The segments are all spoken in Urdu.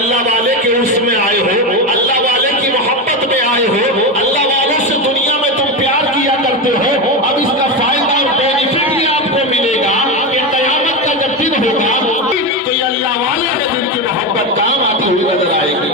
اللہ والے کے اس میں آئے ہو, اللہ والے کی محبت میں آئے ہو, اللہ والوں سے دنیا میں تم پیار کیا کرتے ہو, اب اس کا فائدہ اور بینیفٹ یہ آپ کو ملے گا کہ قیامت کا جب دن ہوگا تو یہ اللہ والے ہیں جن کی محبت کام آتی ہوئی نظر آئے گی.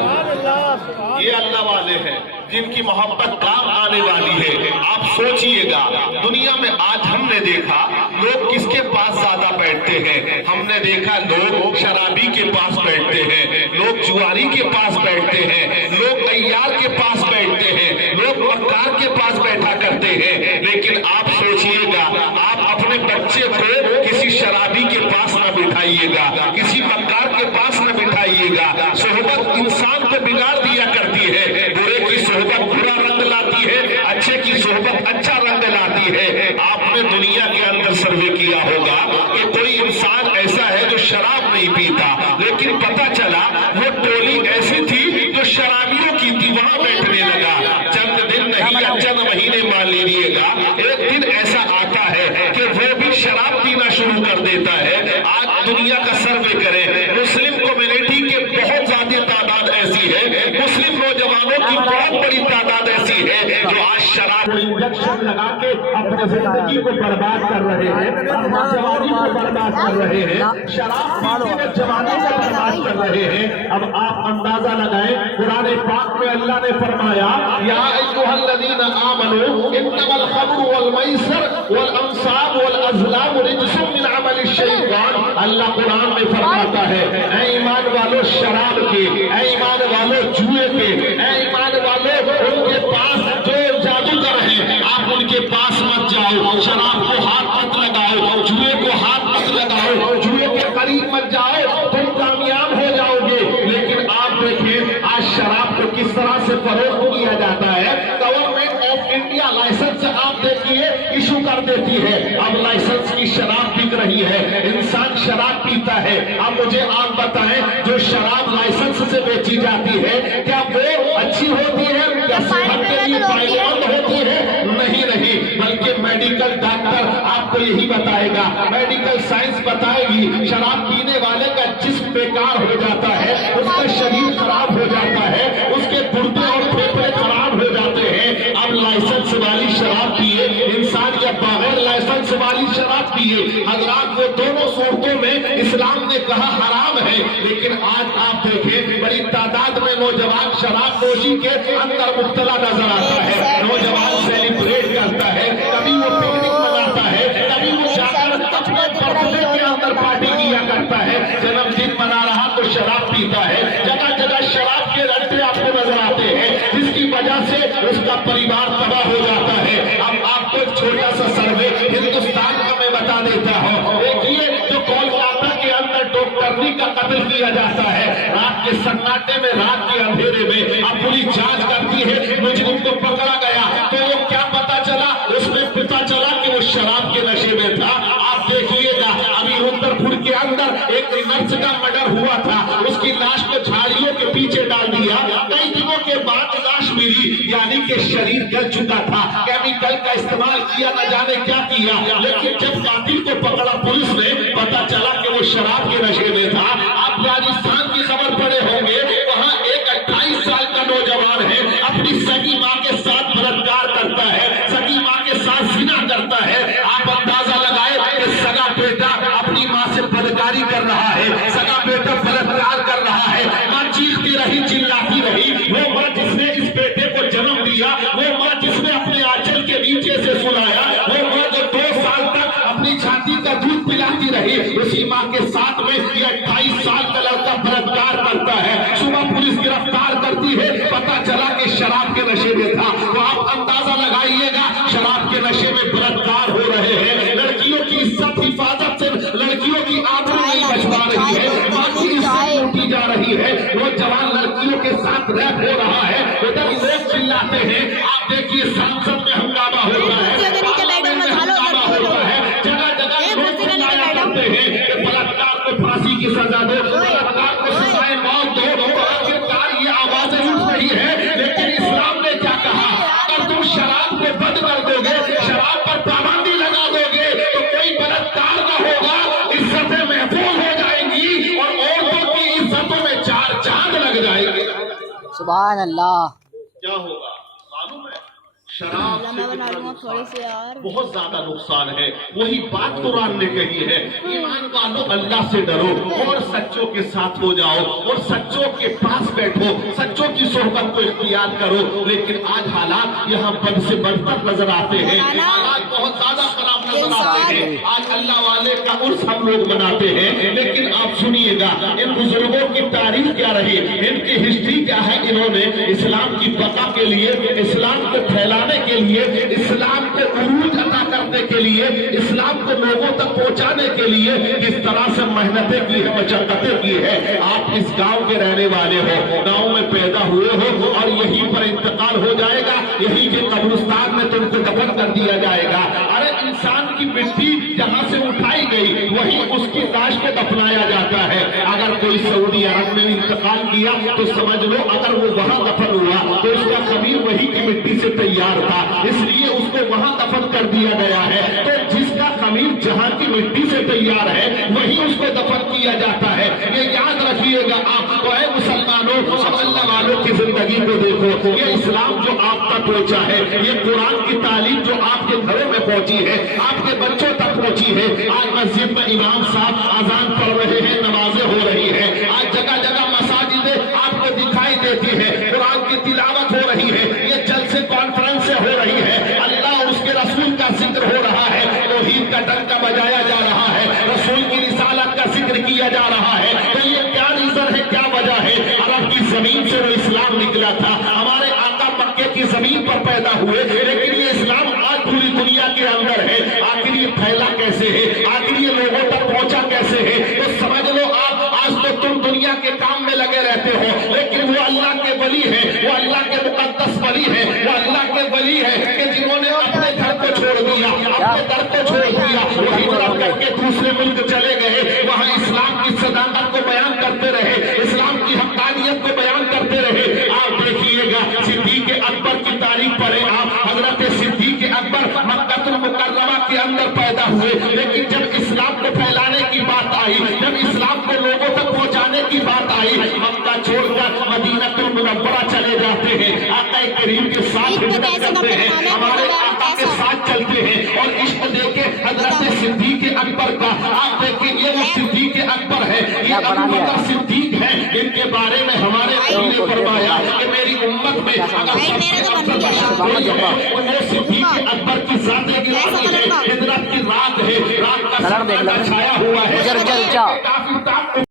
یہ اللہ والے ہیں جن کی محبت کام آنے والی ہے. آپ سوچئے گا دنیا میں آج ہم نے دیکھا لوگ کس کے پاس زیادہ بیٹھتے ہیں. ہم نے دیکھا لوگ شرابی کے پاس بیٹھتے ہیں, لوگ جواری کے پاس بیٹھتے ہیں, لوگ عیار کے پاس بیٹھتے ہیں, لوگ مکار کے پاس بیٹھا کرتے ہیں. لیکن آپ سوچئے گا آپ اپنے بچے کو کسی شرابی کے پاس نہ بٹھائیے گا, کسی مکار کے پاس نہ بٹھائیے گا. صحبت انسان کو بگاڑ دیا کرتی ہے. برے کی صحبت برا رنگ لاتی ہے, اچھے کی صحبت اچھا رنگ لاتی ہے. آپ نے دنیا کے اندر سروے کیا ہوگا کہ کوئی انسان ایسا ہے جو شراب نہیں پیتا, لیکن پتا چلا وہ ٹولی ایسی تھی جو شرابیوں کی تھی, وہاں بیٹھنے لگا. چند دن نہیں یا چند مہینے مان لیجیے گا, ایک دن ایسا آتا ہے کہ وہ بھی شراب پینا شروع کر دیتا ہے. آج دنیا کا سروے کریں, مسلم کمیونٹی کے بہت زیادہ تعداد ایسی ہے, مسلم نوجوانوں کی بہت بڑی تعداد ایسی ہے جو آج شراب انجیکشن لگا کے اپنے زندگی کو برباد کر رہے ہیں, جوانی کو برباد کر رہے ہیں, شراب پیتے ہوئے جوانی کو برباد کر رہے ہیں. اب آپ اندازہ لگائیں, قرآن پاک میں اللہ نے فرمایا یا ایھا الذین آمنوا انما الخمر والمیسر والانصاب والازلام رجس من عمل الشیطان. اللہ قرآن میں فرماتا ہے اے ایمان والو شراب کے, اے ایمان والو جوئے کے, اے ایمان والو ان کے پاس جو جادوگر ہیں آپ ان کے پاس مت جاؤ, شراب کو ہاتھ مت لگاؤ, جوئے کو ہاتھ مت لگاؤ, جوئے کے قریب مت جاؤ, تم کامیاب ہو جاؤ گے. لیکن آپ دیکھیں آج شراب کو کس طرح سے فروغ کیا جاتا ہے. گورنمنٹ آف انڈیا لائسنس آپ دیکھیے ایشو کر دیتی ہے, اب لائسنس کی شراب بک رہی ہے, انسان شراب پیتا ہے. اب مجھے آپ بتائیں جو شراب لائسنس سے بیچی جاتی ہے کیا وہ اچھی ہوتی ہے, کیا صحت کے لیے فائدہ مند ہوتی ہے؟ نہیں, بلکہ میڈیکل ڈاکٹر آپ کو یہی بتائے گا, میڈیکل سائنس بتائے گی شراب پینے والے کا جسم بیکار ہو جاتا ہے, اس کا شریر خراب ہو جاتا ہے, اس کے گردے اور پھیپھڑے خراب ہو جاتے ہیں. اب لائسنس والی شراب پیے انسان یا بغیر لائسنس والی شراب پیے, حضرات وہ دونوں صورتوں میں اسلام نے کہا حرام ہے. لیکن آج آپ دیکھیں بڑی تعداد میں نوجوان شراب نوشی کے اندر مبتلا نظر آتا ہے. نوجوان سیلیبریٹ کرتا ہے, کبھی وہ پکنک مناتا ہے, کبھی وہ جا کر اپنے برتھڈے کے اندر پارٹی کیا کرتا ہے, جنم دن منا رہا تو شراب پیتا ہے. جگہ جگہ شراب کے رٹے آپ کو نظر آتے ہیں, جس کی وجہ سے اس کا پریوار تباہ ہو جاتا ہے. اب آپ کو ایک چھوٹا سا سروے ہندوستان کا میں بتا دیتا ہوں. دیکھیے جو کولکاتہ کے اندر ڈاکٹرنی کا قتل کیا جاتا ہے, رات کے سناٹے میں, رات کے اندھیرے میں, اب پولیس جانچ کرتی ہے, مجرم کو پکڑا گیا تو وہ کیا پتا چلا, اس میں پتا چلا کہ وہ شراب کے نشے میں تھا. آپ دیکھیے گا ابھی اتر پور کے اندر ایک نرس کا مرڈر ہوا تھا, اس کی لاش کو جھاڑیوں کے پیچھے ڈال دیا, کئی دنوں کے بعد لاش ملی, یعنی کہ شریر گل چکا تھا, کیمیکل کا استعمال کیا نہ جانے کیا کیا. لیکن جب قاتل کو پکڑا پولیس نے, پتا چلا کہ وہ شراب کے نشے میں تھا. آپ راجستھان کی خبر پڑے ہوں گے, وہاں ایک 28 سال کا نوجوان ہے, اپنی سگی ماں کے ساتھ بلاత్కాر کرتا ہے, سگی ماں کے ساتھ زنا کرتا ہے. آپ اندازہ لگائے کہ سگا بیٹا اپنی ماں سے بدکاری کر رہا ہے, سگا بیٹا بلاత్కాر کر رہا ہے. ماں چیختی رہی, چلاتی رہی, وہ ماں جس نے اس بیٹے کو جنم دیا, وہ ماں جس نے اپنے آنچل کے نیچے سے سلایا, وہ ماں جو 2 سال تک اپنی چھاتی کا دودھ پلاتی رہی, اسی ماں کے ساتھ میں یہ 28 سال کا لڑکا بلاత్కాر کرتا ہے. صبح پولیس گرفتار کرتی ہے, پتا چلا کہ شراب کے نشے میں تھا. تو آپ اندازہ لگائیے گا شراب کے نشے میں بلاత్కాر ہو رہے ہیں. لڑکیوں کی عزت حفاظت سے لڑکیوں کی آبرو نہیں بچ پا رہی ہے, ماں کی عزت لوٹی جا رہی ہے, وہ جوان لڑکیوں کے ساتھ ریپ ہو رہا ہے. ادھر لوگ چلاتے ہیں, آپ دیکھیے سنسد میں ہنگامہ ہوتا ہے, پارلیمنٹ میں ہنگامہ ہوتا ہے, جگہ جگہ لوگ چلایا کرتے ہیں کہ بلاత్కాر کو پھانسی کی سزا دو, بلاత్కాر کو سزائے موت دو. آخرکار یہ آوازیں اٹھ رہی ہے, لیکن اسلام نے کیا کہا, اگر تم شراب کو بند کر دو گے, شراب پر پابندی لگا دو گے تو کوئی بلاత్కాر نہ ہوگا, عزتیں محفوظ ہو جائیں گی اور عورتوں کی عزتوں میں 4 چاند سبحان اللہ. کیا ہوگا معلوم ہے؟ شراب سے کتنا نقصان، بہت زیادہ نقصان ہے. وہی بات قرآن نے کہی ہے، ایمان والو اللہ سے ڈرو اور سچوں کے ساتھ ہو جاؤ اور سچوں کے پاس بیٹھو، سچوں کی صحبت کو اختیار کرو. لیکن آج حالات یہاں بد سے بدتر نظر آتے ہیں، حالات بہت زیادہ خراب نظر آتے ہیں. آج اللہ والے کا عرس ہم لوگ مناتے ہیں، لیکن آپ سنیے گا ان بزرگوں کی تاریخ کیا رہی، ان کی ہسٹری کیا ہے. انہوں نے اسلام کی بقا کے لیے، اسلام کو پھیلانے کے لیے، اسلام کو عروج عطا کرنے کے لیے، اسلام کو لوگوں تک پہنچانے کے لیے کس طرح سے محنتیں کی ہے، مشقتیں کی ہے. آپ اس گاؤں کے رہنے والے ہو، گاؤں میں پیدا ہوئے ہو اور یہیں پر انتقال ہو جائے گا، یہیں کے قبرستان میں تم کو دفن کر دیا جائے گا. ارے انسان کی مٹی جہاں سے اٹھائی گئی وہی اس کی لاش کو دفنایا جاتا ہے. اگر کوئی سعودی عرب میں انتقال کیا تو سمجھ لو اگر وہ وہاں دفن ہوا تو اس کا خمیر وہی کی مٹی سے تیار تھا، اس لیے اس کو وہاں دفن کر دیا گیا ہے. تو جس کا خمیر جہاں کی مٹی سے تیار ہے وہی اس کو دفن کیا جاتا ہے. یہ یاد رکھیے گا آپ کو. اے مسلمانوں، اللہ والوں کی زندگی کو دیکھو، یہ اسلام جو آپ تک پہنچا ہے، یہ قرآن کی تعلیم جو آپ کے گھروں میں پہنچی ہے، آپ کے بچوں تک پہنچی ہے. آج مسجد میں امام صاحب اذان پڑھ رہے ہیں، نمازیں ہو رہی ہیں. آج جگہ جگہ مساجدیں آپ کو دکھائی دیتی ہے، قرآن کی تلاوت ہو رہی ہے، یہ جلسے کانفرنس ہو رہی ہے، اللہ اور اس کے رسول کا ذکر ہو رہا ہے، توحید کا ڈنکا بجایا جا رہا ہے، رسول کی رسالت کا ذکر کیا جا رہا ہے. تو یہ کیا ریزن ہے، کیا وجہ ہے؟ عرب کی زمین سے وہ اسلام نکلا تھا، ہمارے آقا مکے کی زمین پر پیدا ہوئے، لیکن یہ اسلام آج پوری دنیا کے اندر ہے. آخر یہ پھیلا کیسے ہے، آخر یہ لوگوں تک پہنچا کیسے ہے؟ تو سمجھ لو آپ آج تو تم دنیا کے کام میں لگے رہتے ہو، لیکن وہ اللہ کے ولی ہے، وہ اللہ کے مقدس ولی ہے، وہ اللہ کے ولی ہے کہ جنہوں نے اپنے گھر کو چھوڑ دیا، اپنے در کو چھوڑ دیا، وہ ہجرت کر کے دوسرے ملک چلے گئے، وہاں اسلام کی صداقت کو بیان کرتے رہے، اسلام کی حقانیت کو بیان کرتے رہے. آپ دیکھیے گا صدیق اکبر کی تاریخ پڑھیں آپ. حضرت صدیق اکبر مکہ المکرمہ کے اندر پیدا ہوئے، لیکن جب اسلام کو پھیلانے کی بات آئی، جب اسلام کو لوگوں تک پہنچانے کی بات آئی، مکہ چھوڑ کر مدینہ المنورہ چلے جاتے ہیں، آقا کریم کے ساتھ ہجرت کرتے ہیں، ہمارے آقا کے ساتھ چلتے ہیں اور عشق دیکھے حضرت صدیق اکبر کا. آپ دیکھیں یہ وہ صدیق اکبر ہے، یہ ابو بکر صدیق ہے، ان کے بارے میں ہمارے نبی نے فرمایا کہ میری امت میں اگر سب سے افضل بشر کوئی ہے وہ صدیق اکبر کی ذات گرامی ہے. ہجرت کی رات ہے، رات کا سایہ چھایا ہوا ہے، کافی